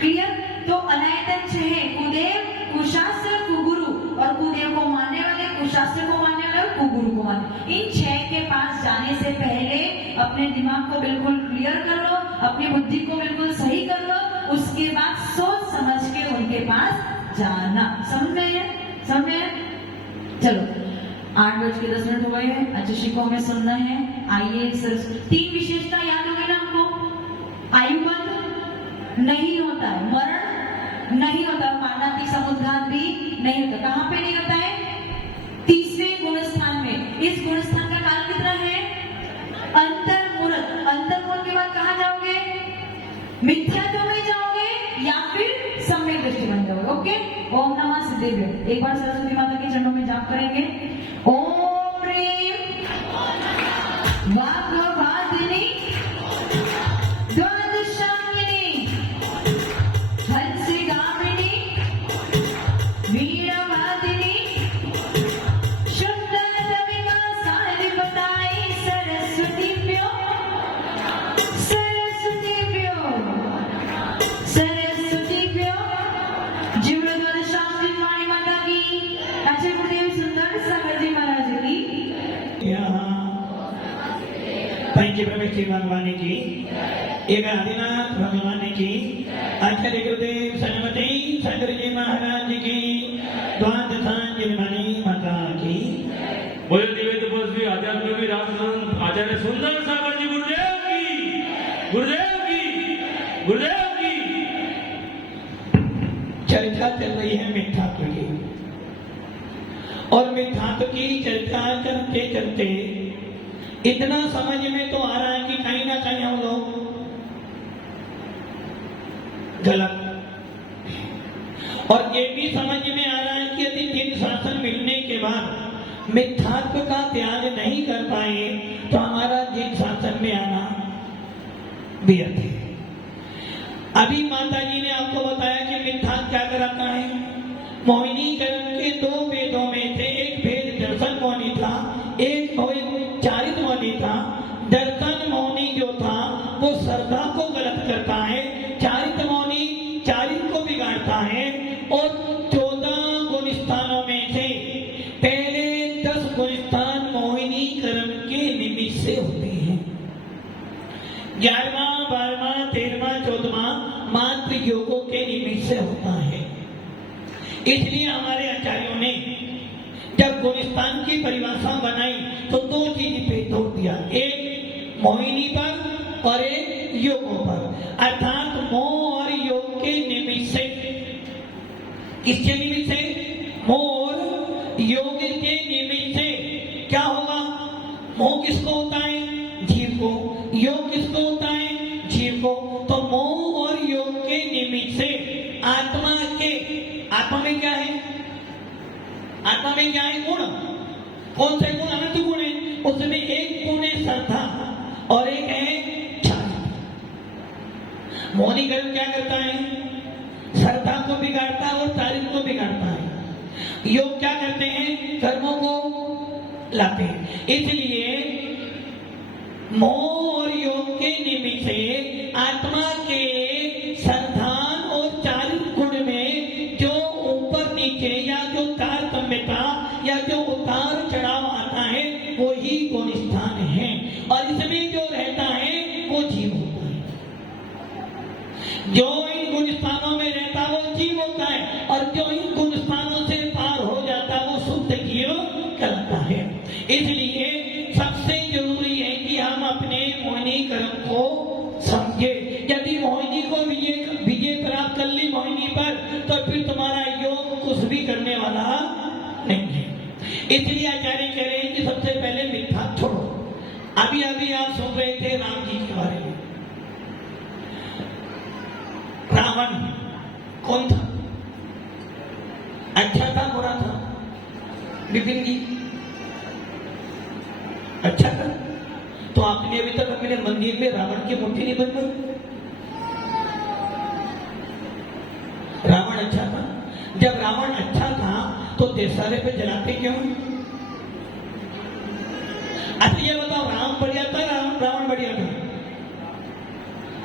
क्लियर? तो अनायतन है कुदेव, कुशास्त्र, कुगुरु, और कुदेव को मानने वाले, कुशास्त्र को मानने वाले और कुगुरु को मानने। इन 6 के पास जाने से पहले अपने दिमाग को बिल्कुल क्लियर कर लो, अपनी बुद्धि को बिल्कुल सही कर लो, उसके बाद सोच समझ के उनके पास जाना। समझ में? समझ में? चलो 8:10 हो गए हैं। अच्छी को हमें सुनना है। आइए 3 विशेषता याद होगी ना हमको। आयुबंध नहीं होता है, मरण नहीं होता, माननाती समुद्घात भी नहीं होता। कहाँ पे नहीं होता है? तीसरे गुण स्थान में। इस गुण स्थान का काल कितना है? अंतर्मुहूर्त। अंतर्मुहूर्त के बाद कहाँ जाओगे? मिथ्यात्व में जाओगे या फिर सम्यक दृष्टि बन जाओगे। ओके, ओम नमः सिद्धेभ्यो। एक बार सरस्वती माता के चरणों में जाप करेंगे। ओम ह्रीं वाग्वादिनी द्वादशांगिनी हंसिगामिनी वीरवादिनी शुद्धतमिका साधिपताय सरस्वतीभ्यो सरस्वतीभ्यो सरस्वतीभ्यो। जीवन द्वादशांगिनी वाणी माता की, अच्छे गुरुदेव सुंदर सागर जी महाराज की। पंच प्रवेशी भगवान की, एक आदिनाथ भगवान की, आचार्य गुरुदेव सन्मति सागर जी महाराज की, द्वादशांगिनी माता की। बोले दिव्य तपस्वी आध्यात्मिक राष्ट्र आचार्य सुंदर सागर जी गुरुदेव की, गुरुदेव की, गुरुदेव की। चर्चा चल रही है मिथ्यात्व की, और मिथ्यात्व की चर्चा करते करते इतना समझ में तो आ रहा है कि कहीं ना कहीं हम लोग गलत, और ये भी समझ में आ रहा है कि यदि तीन शासन मिलने के बाद मिथ्यात्व का त्याग नहीं कर पाए तो हमारा जिन शासन में आना व्यर्थ है। अभी माता जी ने आपको बताया कि मिथ्यात्व क्या कराता है। मोहिनीकरण के 2 वेदों में से एक वेद दर्शन मोहिनी था, एक चारित्र मोहिनी था। दर्शन मोहिनी जो था वो श्रद्धा को गलत करता है, चारित्र मोहिनी चारित्र को बिगाड़ता है। और 14 गुण स्थानों में से पहले 10 गुण स्थान मोहिनीकरण के निमित्त से होते हैं। 11वां 12वां 13वां 14वां मात्र योगों के निमित्त से होता है। इसलिए हमारे आचार्यों ने जब गुणस्थान की परिभाषा बनाई तो 2 चीज पे जोर दिया, एक मोहिनी पर और एक योगों पर। अर्थात मोह और योग के निमित्त से, किसके निमित्त से? मोह और योग के निमित्त से क्या होगा? मोह किसको होता है? जीव को। योग किसको होता है? जीव को। तो मोह और योग के निमित्त से आत्मा के, आत्मा में क्या है? आत्मा में क्या है? गुण। कौन से गुण? अनंत गुण है। उसमें एक गुण है श्रद्धा और एक है चारित्र। मोहिनीकरण क्या करता है? श्रद्धा को बिगाड़ता है और चारित्र को बिगाड़ता है। योग क्या करते हैं? कर्मों को लाते हैं। इसलिए मोह और योग के निमित्त से आत्मा के श्रद्धान और चारित्र गुण में जो ऊपर नीचे या जो तारतम्यता या जो उतार चढ़ाव आता है वो ही गुण स्थान है, और इसमें जो रहता है वो जीव होता है। जो इन गुण स्थानों में रहता है वो जीव होता है, और जो इन गुण स्थानों से पार हो जाता है वो शुद्ध जीव कहलाता है। इसलिए सबसे जरूरी है कि हम अपने मोहिनीकरण को समझे। यदि मोहिनी को विजय प्राप्त कर ली मोहिनी पर, तो फिर तुम्हारा योग कुछ भी करने वाला नहीं है। इसलिए आचार्य कह रहे हैं कि सबसे पहले मिथ्या छोड़ो। अभी अभी आप सुन रहे थे राम जी के बारे में। रावण कौन था? अच्छा था बुरा था? विपिन जी अच्छा था। तो आपने अभी तक अपने मंदिर में रावण की मूर्ति नहीं बनवाई। रावण अच्छा था। जब रावण अच्छा था तो दशहरे पे जलाते क्यों? अच्छा ये बताओ, राम बढ़िया था, रावण बढ़िया था?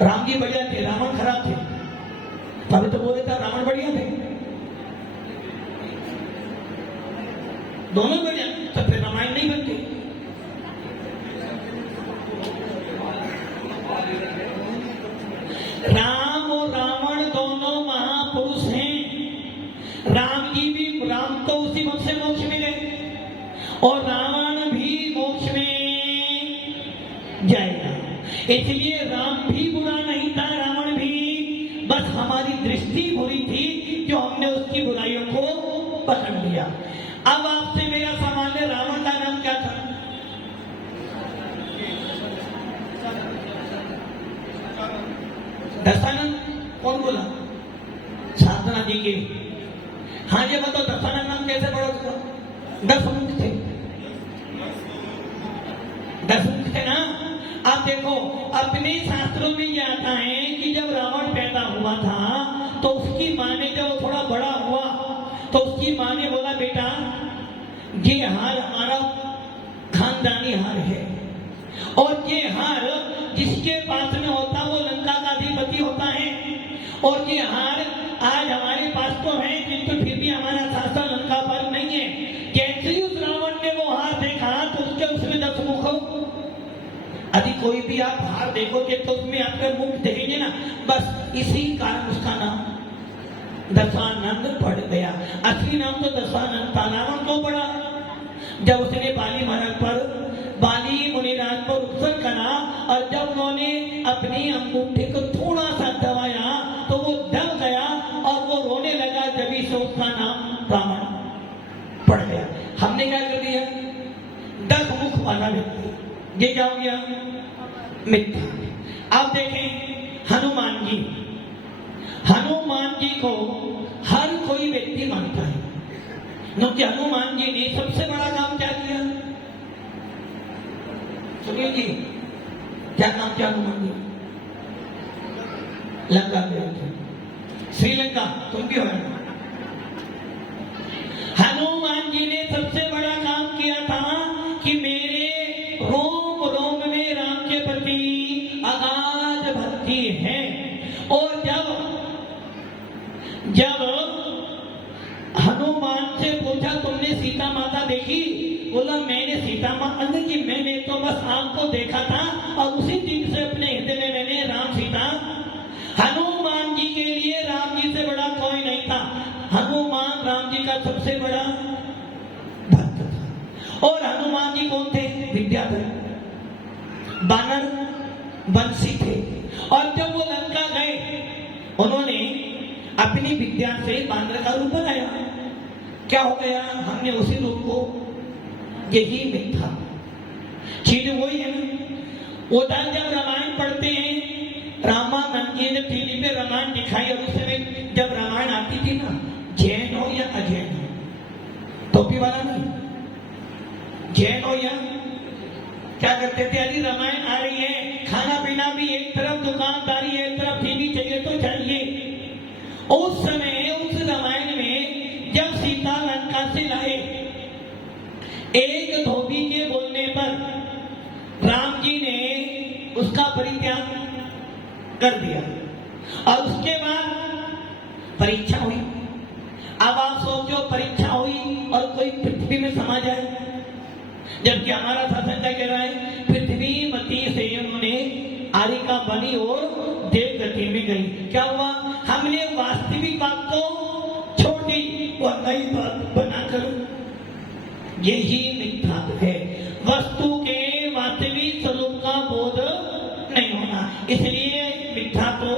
राम जी बढ़िया थे, रावण खराब थे। तो अभी तो बोले था रावण बढ़िया थे, दोनों बढ़िया। तो फिर रामायण नहीं बनती। राम और रावण दोनों महापुरुष हैं। राम जी भी, राम तो उसी वक्त से मोक्ष में गए और रावण भी मोक्ष में जाएगा। इसलिए राम भी बुरा नहीं था, रावण भी, बस हमारी दृष्टि बुरी थी जो हमने उसकी बुराइयों को पकड़ लिया। अब आपसे मेरा सवाल है, रावण का नाम क्या था? दशानन। कौन बोला? साधना जी के। हाँ ये बताओ, दशानन नाम कैसे पड़ा उसका? 10 मुख थे, 10 मुख थे ना। आप देखो, अपने शास्त्रों में ये आता है कि जब रावण पैदा हुआ था तो उसकी माँ ने, जब वो थोड़ा बड़ा हुआ तो उसकी माँ ने बोला, बेटा ये हार हमारा खानदानी हार है और ये हार जिसके पास में होता वो लंका का अधिपति होता है, और ये हार आज हमारे पास तो है किंतु फिर भी हमारा शासन लंका पर नहीं है। जैसे ही उस रावण ने वो हार देखा तो उसमें 10 मुख। यदि कोई भी आप हार देखोगे तो उसमें आपके मुख देखेंगे ना, बस इसी कारण उसका नाम दशानंद पड़ गया। असली नाम तो दशानंद था। रावण क्यों पड़ा? जब उसने बाली महाराज पर, बाली मुनिराज पर उत्सव करा और जब उन्होंने अपनी अंगूठे को थोड़ा सा दबाया तो वो दब गया और वो रोने लगा, जब से उसका नाम रावण पड़ गया। हमने क्या कर दिया? 10 मुख वाला व्यक्ति, ये क्या हो गया? मिथ्या। अब देखें हनुमान जी, हनुमान जी को हर कोई व्यक्ति मानता है, क्योंकि हनुमान जी ने सबसे बड़ा काम क्या किया? सुनील जी, क्या काम किया हनुमान जी? लंका गए थे, श्रीलंका, तुम भी हो। हनुमान जी ने सबसे बड़ा काम किया था कि मेरे रोम रोम में राम के प्रति अगाध भक्ति है। और जब हनुमान से पूछा, तुमने सीता माता देखी? बोला, मैंने सीता माता की, मैंने तो बस आपको देखा था और उसी दिन से अपने हृदय में मैंने राम सीता। हनुमान जी के लिए राम जी से बड़ा कोई नहीं था। हनुमान राम जी का सबसे बड़ा भक्त था। और हनुमान जी कौन थे? विद्याधर, बानर वंशी थे। और जब वो लंका गए, उन्होंने अपनी विद्या से बानर का रूप बनाया। क्या हो गया? हमने उसी रूप को, यही मिथ्या चीज वही है ना। उधर जब रामायण पढ़ते हैं, रामानंद जी ने टीवी पे रामायण दिखाई और उस समय जब रामायण आती थी ना, जैन हो या अजैन हो, टोपी वाला नहीं, जैन हो या, क्या करते थे? यदि रामायण आ रही है, खाना पीना भी एक तरफ, दुकानदारी एक तरफ, टीवी चाहिए तो चाहिए। उस समय उस रामायण में जब सीता लंका से लाए, एक धोबी के बोलने पर राम जी ने उसका परित्याग कर दिया और उसके बाद परीक्षा हुई। अब आप सोचो, परीक्षा हुई और कोई पृथ्वी में समा जाए, जबकि हमारा शासन क्या कह रहा है? पृथ्वी मती से उन्होंने आरिका बनी और देव गति में गई। क्या हुआ? हमने वास्तविक बात को छोड़ दी और नई बात बनाकर, यही मिथ्या है। वस्तु के वास्तविक स्वरूप का बोध नहीं होना, इसलिए मिथ्या तो,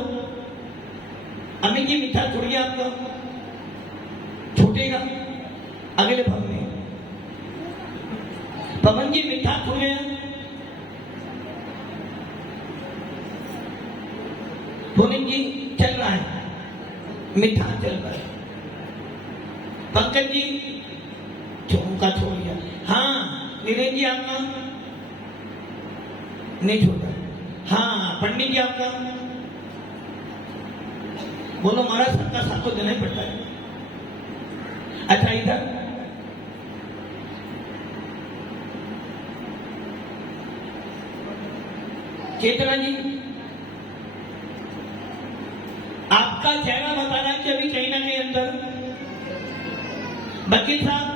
अमित जी मिथ्या छूटिए, आपका छूटेगा अगले भाग में। पवन जी मीठा हो गया, पूनम जी चल रहा है, मीठा चल रहा है, पंकज जी उनका छोड़ दिया, हाँ नीरेन जी आपका नहीं छोड़ा, हाँ पंडित जी आपका बोलो महाराज सबका साथ तो देना ही पड़ता है। अच्छा इधर चेतना जी आपका चेहरा बता रहा है कि अभी कहीं ना कहीं अंदर। वकील साहब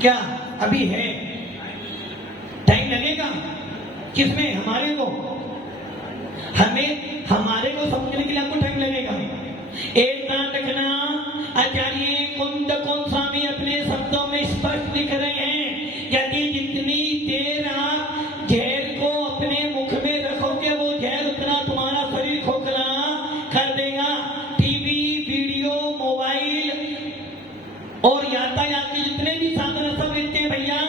क्या अभी है, टाइम लगेगा किसमें, हमारे को हमारे को समझने के लिए आपको टाइम लगेगा। एक ना रखना आचार्य कुंद कौन स्वामी अपने शब्दों में स्पष्ट लिख रहे हैं, यदि जितनी देर आप जहर को अपने मुख में रखोगे वो जहर उतना तुम्हारा शरीर खोखला कर देगा। टीवी, वीडियो, मोबाइल और यातायात के जितने भी साधन सब लेते हैं भैया,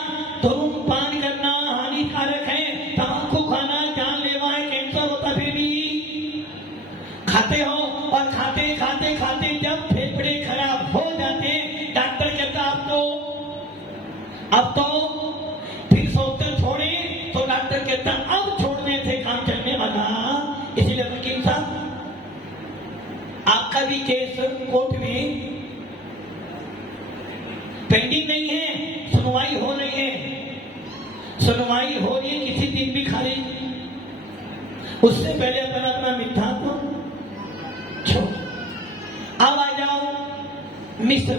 धूम्रपान करना हानिकारक है, तंबाकू खाना जानलेवा है, कैंसर होता फिर भी खाते हो, और खाते खाते खाते जब फेफड़े खराब हो जाते डॉक्टर कहता अब तो फिर सोचते छोड़े, तो डॉक्टर कहता अब छोड़ने से काम चलने वाला। इसलिए वकील साहब आपका भी केस कोर्ट में पेंडिंग नहीं है, सुनवाई हो रही है, सुनवाई हो रही है, किसी दिन भी खाली उससे पहले अपना अपना मिथ्या को छोड़। अब आ जाओ मिश्र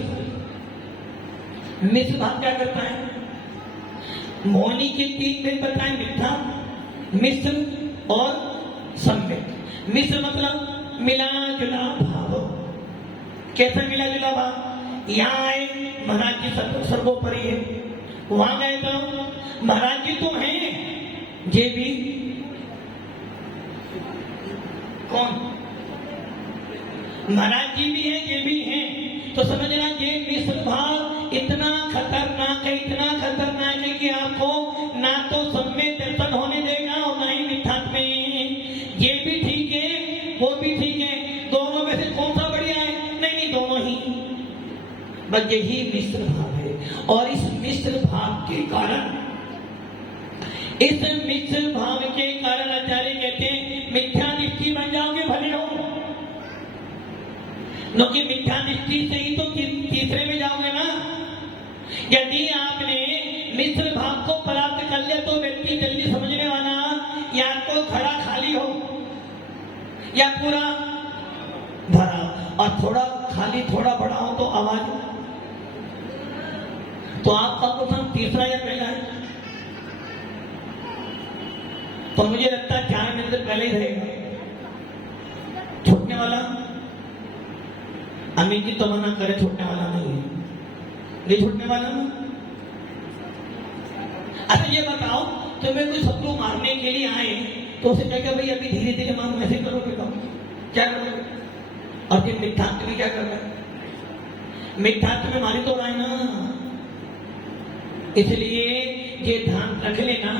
भाव क्या करता है, मौनी के 3 दिन बताए, मिथ्या, मिश्र और सम्यक। मिश्र मतलब मिला जुला भाव। कैसा मिला जुला भाव, यहाँ आए महाराज जी सर्वोपरि है, वहां गए तो महाराज जी तो हैं, ये भी कौन, महाराज जी भी हैं, ये भी हैं, तो समझना ये मिश्र भाव इतना खतरनाक है, इतना खतरनाक है कि आपको ना तो सम्यक दर्शन होने देगा और ना ही मिथ्यात्व में। ये भी ठीक है, वो भी ठीक है, दोनों में से कौन सा बढ़िया है, नहीं दोनों ही, बस यही मिश्र भाव है। और इस मिश्र भाव के कारण, इस मिश्र भाव के कारण आचार्य कहते हैं मिथ्या दृष्टि बन जाओगे भले हो, क्योंकि मिथ्या दृष्टि से ही तो तीसरे में जाओगे ना। यदि आपने मिश्र भाव को प्राप्त कर लिया तो व्यक्ति जल्दी समझने वाला, या तो खड़ा खाली हो या पूरा भरा, और थोड़ा खाली थोड़ा बड़ा हो तो आवाज। तो आपका क्वेश्चन तीसरा या पहला है, तो मुझे लगता है 4 मिनट पहले ही रहेगा। छूटने वाला अमित जी तो मना करे, छूटने वाला नहीं है, नहीं छूटने वाला ना। अच्छा ये बताओ, तुम्हें कोई शत्रु मारने के लिए आए तो उसे कहेगा भाई अभी धीरे धीरे मारो, ऐसे करोगे कम क्या करोगे। और ये मिथ्यात्व में क्या कर रहा है, मिथ्यात्व में मारे तो रहा है ना। इसलिए ये ध्यान रख लेना,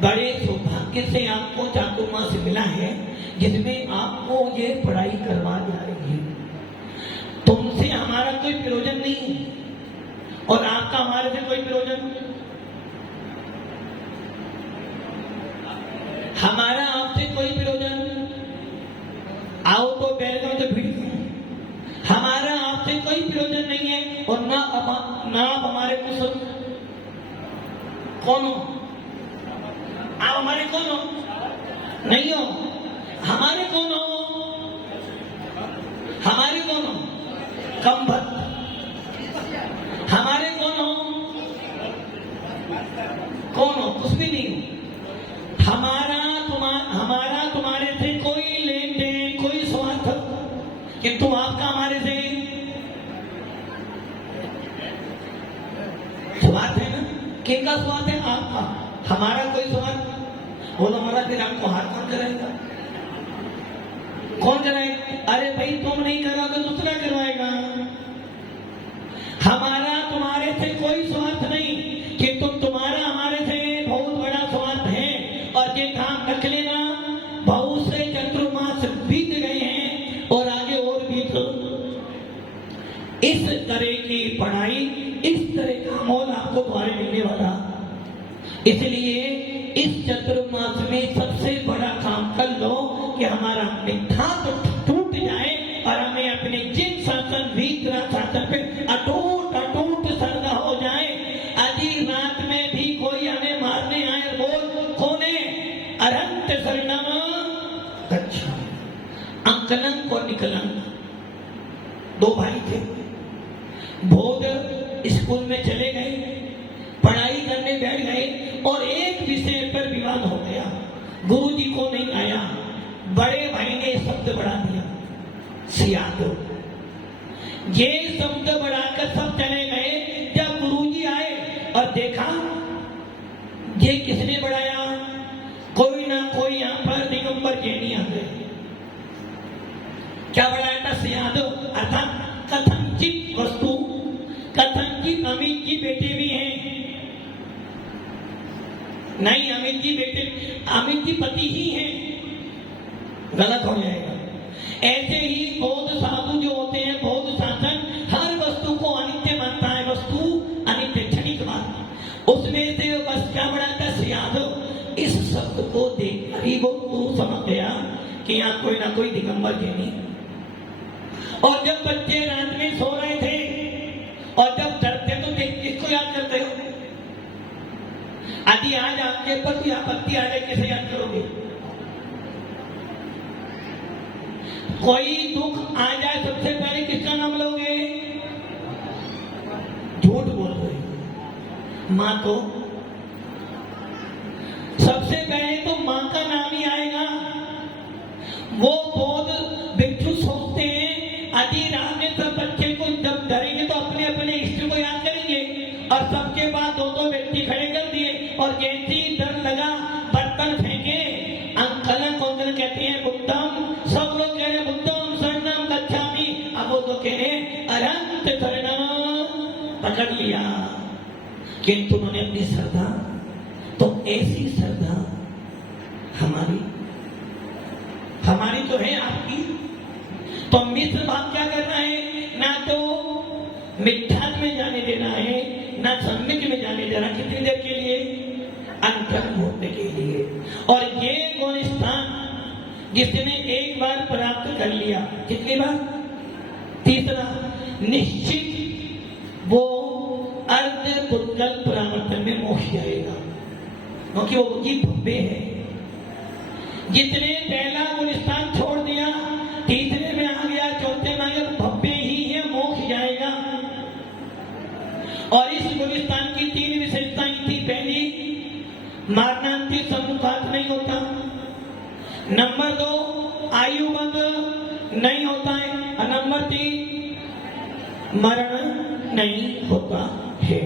बड़े सौभाग्य से आपको चातुर्मास मिला है जिसमें आपको ये पढ़ाई करवा जा रही है। तुमसे हमारा कोई प्रयोजन नहीं है और आपका हमारे से कोई प्रयोजन, हमारा आपसे कोई प्रयोजन, आओ तो बैलगांव तो भीड़, हमारा आपसे कोई प्रयोजन नहीं है। और ना आप हमारे कुछ कौन हो, आप हमारे कौन हो, नहीं हो, हमारे कौन हो, हमारे कौन हो, कम भक्त, हमारे कौन हो, कौन हो, कुछ भी नहीं हो। हमारा तुम्हारे से कोई लेन देन, कोई स्वार्थ, किंतु आपका हमारे से स्वार्थ है ना। किनका स्वार्थ है, आपका, हमारा कोई स्वार्थ। बोलो महाराज फिर आपको हाथ कौन कराएगा, कौन कराएगा, अरे भाई तुम नहीं करोगे दूसरा करवाएगा। हमारा तुम्हारे से कोई स्वार्थ नहीं, इसलिए इस चतुर्मास में सबसे बड़ा काम कर लो कि हमारा मिथ्या तो टूट जाए और हमें अपने जिन शासन भीतरा शासन पे अटूट अटूट श्रद्धा हो जाए। आधी रात में भी कोई हमें मारने आए, बोल कौन है? अरहंत शरणम अच्छा अंकलन को निकलन। दो भाई थे, बोध स्कूल में चले गए, पढ़ाई करने बैठ गए और एक विषय पर विवाद हो गया। गुरुजी को नहीं आया, बड़े भाई ने शब्द बढ़ा दिया सियादो। ये शब्द बढ़ाकर सब चले गए। जब गुरुजी आए और देखा ये किसने बढ़ाया, कोई ना कोई यहाँ पर दिगंबर जैनी आ गए। क्या बढ़ाया था? सियादो अर्थात कथनचित वस्तु, कथनचित अमित जी बेटे भी हैं। नहीं, अमित जी बेटे, अमित जी पति ही हैं, गलत हो जाएगा। ऐसे ही बौद्ध साधु जो होते हैं, बौद्ध शासन हर वस्तु को अनित्य मानता है, वस्तु अनित्य क्षणिक बात। उसमें से बस क्या बढ़ाता? सियादो। इस शब्द को देखकर ही वो गुरु समझ गया कि यहाँ कोई ना कोई दिगंबर जैनी। और जब बच्चे रात में सो रहे थे और जब डरते तो किसको याद करते हो? आदि आज आपके ऊपर कोई आपत्ति आ जाए, किसे याद करोगे? कोई दुख आ जाए सबसे पहले किसका नाम लोगे? झूठ बोल रहे माँ को सबसे पहले तो माँ का नाम ही आएगा। वो बौद्ध भिक्षु सोचते हैं आदि रात में सब बच्चे को जब डरेंगे तो अपने अपने इष्ट को याद करेंगे और सबके बाद दो व्यक्ति खड़े कर दिए और जैसे ही डर लगा बर्तन फेंके। अंकलन कौन कहते हैं? बुद्धम। सब लोग कह रहे बुद्धम शरणम गच्छामि, अब वो तो कह रहे अरहंत शरणम। पकड़ लिया, किंतु उन्होंने अपनी श्रद्धा, तो ऐसी श्रद्धा हमारी तो है, आपकी तो मिश्र भाव क्या करना है? ना तो मिथ्यात्व में जाने देना है, ना सम्मित में जाने देना। कितनी देर के लिए? अंतर होने के लिए। और ये गुण स्थान जिसने एक बार प्राप्त कर लिया, कितनी बार? तीसरा, निश्चित वो अर्ध पुद्गल परावर्तन में मोक्ष जाएगा, क्योंकि वो की भव्य है। जितने पहला गुण स्थान छोड़ दिया, तीसरे में आ गया, चौथे में आ गया, भव्य ही है, मोक्ष जाएगा। और इस गुण स्थान की तीन विशेषताएं थी। पहली, मारणांति सम्मुखात नहीं होता। नंबर 2, आयुबंध नहीं होता है। और नंबर 3, मरण नहीं होता है।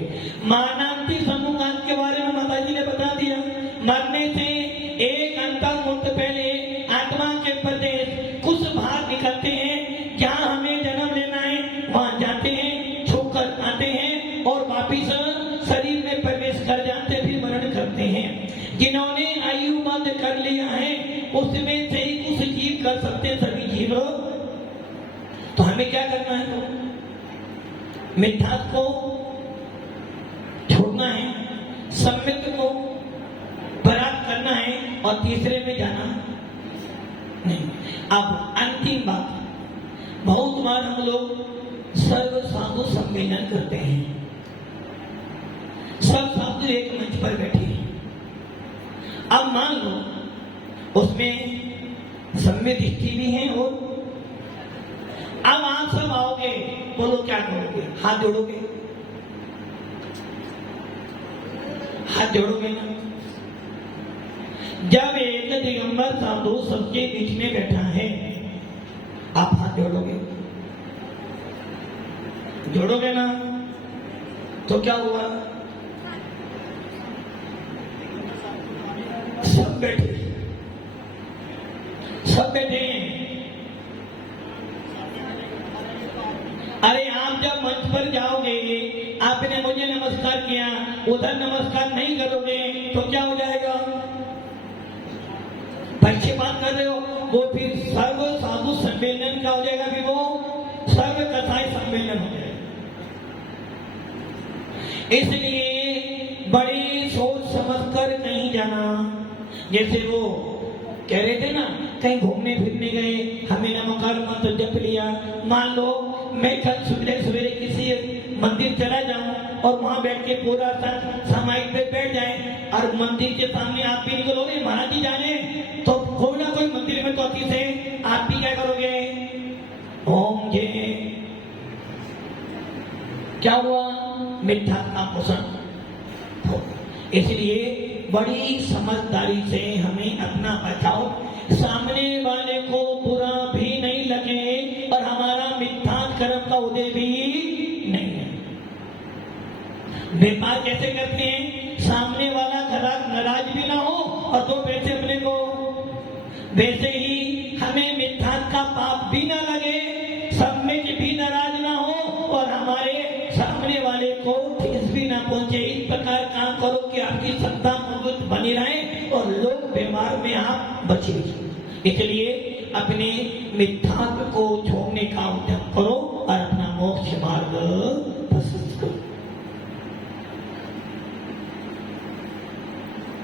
मारणांति सम्मुखात के बारे में माता जी ने बता दिया। मरने से एक अंतर्मुक्त पहले आत्मा के प्रदेश कुछ भाग निकलते हैं, जहां हमें जन्म लेना है वहां जाते हैं, छोकर आते हैं और वापिस शरीर में प्रवेश कर जाते, फिर मरण करते हैं। जिन्होंने आयु बंद कर लिया है उसमें से ही कुछ जीव कर सकते, सभी जीव। तो हमें क्या करना है? तो मिथ्या को छोड़ना है, सम्मित को पराग करना है और तीसरे में जाना नहीं। अब अंतिम बात, बहुत बार हम लोग सर्व साधु सम्मेलन करते हैं, सब साधु एक मंच पर बैठे हैं। अब मान लो उसमें सम्मित दृष्टि भी है और अब आप सब आओगे, बोलो क्या करोगे? हाथ जोड़ोगे? हाथ जोड़ोगे ना? जब एक दिगंबर साधु सबके बीच में बैठा है, आप हाथ जोड़ोगे? जोड़ोगे ना? तो क्या हुआ? सब बैठे, सब बैठे हैं। अरे आप जब मंच पर जाओगे, आपने मुझे नमस्कार किया, उधर नमस्कार नहीं करोगे तो क्या हो जाएगा? पीछे बात कर रहे हो, वो फिर सर्व साधु सम्मेलन का हो जाएगा, फिर वो सर्व कथाएं सम्मेलन हो जाएगा। इसलिए बड़ी सोच समझ कर जैसे वो कह रहे थे ना, कहीं घूमने फिरने गए, हमें नमकार मंत्र जप लिया। मान लो मैं कल सवेरे किसी मंदिर चला जाऊं और वहां बैठ के पूरा सामायिक पे बैठ जाए और मंदिर के सामने आप भी निकलोगे, महाराज जी जाने, तो कोई ना कोई मंदिर में तो अति से आप भी क्या करोगे, ओम जय, क्या हुआ, मिथ्या का पोषण। इसलिए बड़ी समझदारी से हमें अपना बचाओ, सामने वाले को बुरा भी नहीं लगे और हमारा मिथ्या कर्म का उदय भी नहीं है। व्यापार कैसे करते हैं, सामने वाला ग्राहक नाराज भी ना हो और दो पैसे अपने को, वैसे ही हमें मिथ्या का पाप भी ना लगे, सब में भी नाराज ना हो और हमारे सामने वाले को ठेस भी ना पहुंचे। इस प्रकार काम करो कि आपकी सत्ता मजबूत बनी रहे और लोग बीमार में आप बचे। इसलिए अपने मिथ्यात्व को छोड़ने का उद्यम करो और अपना मोक्ष मार्ग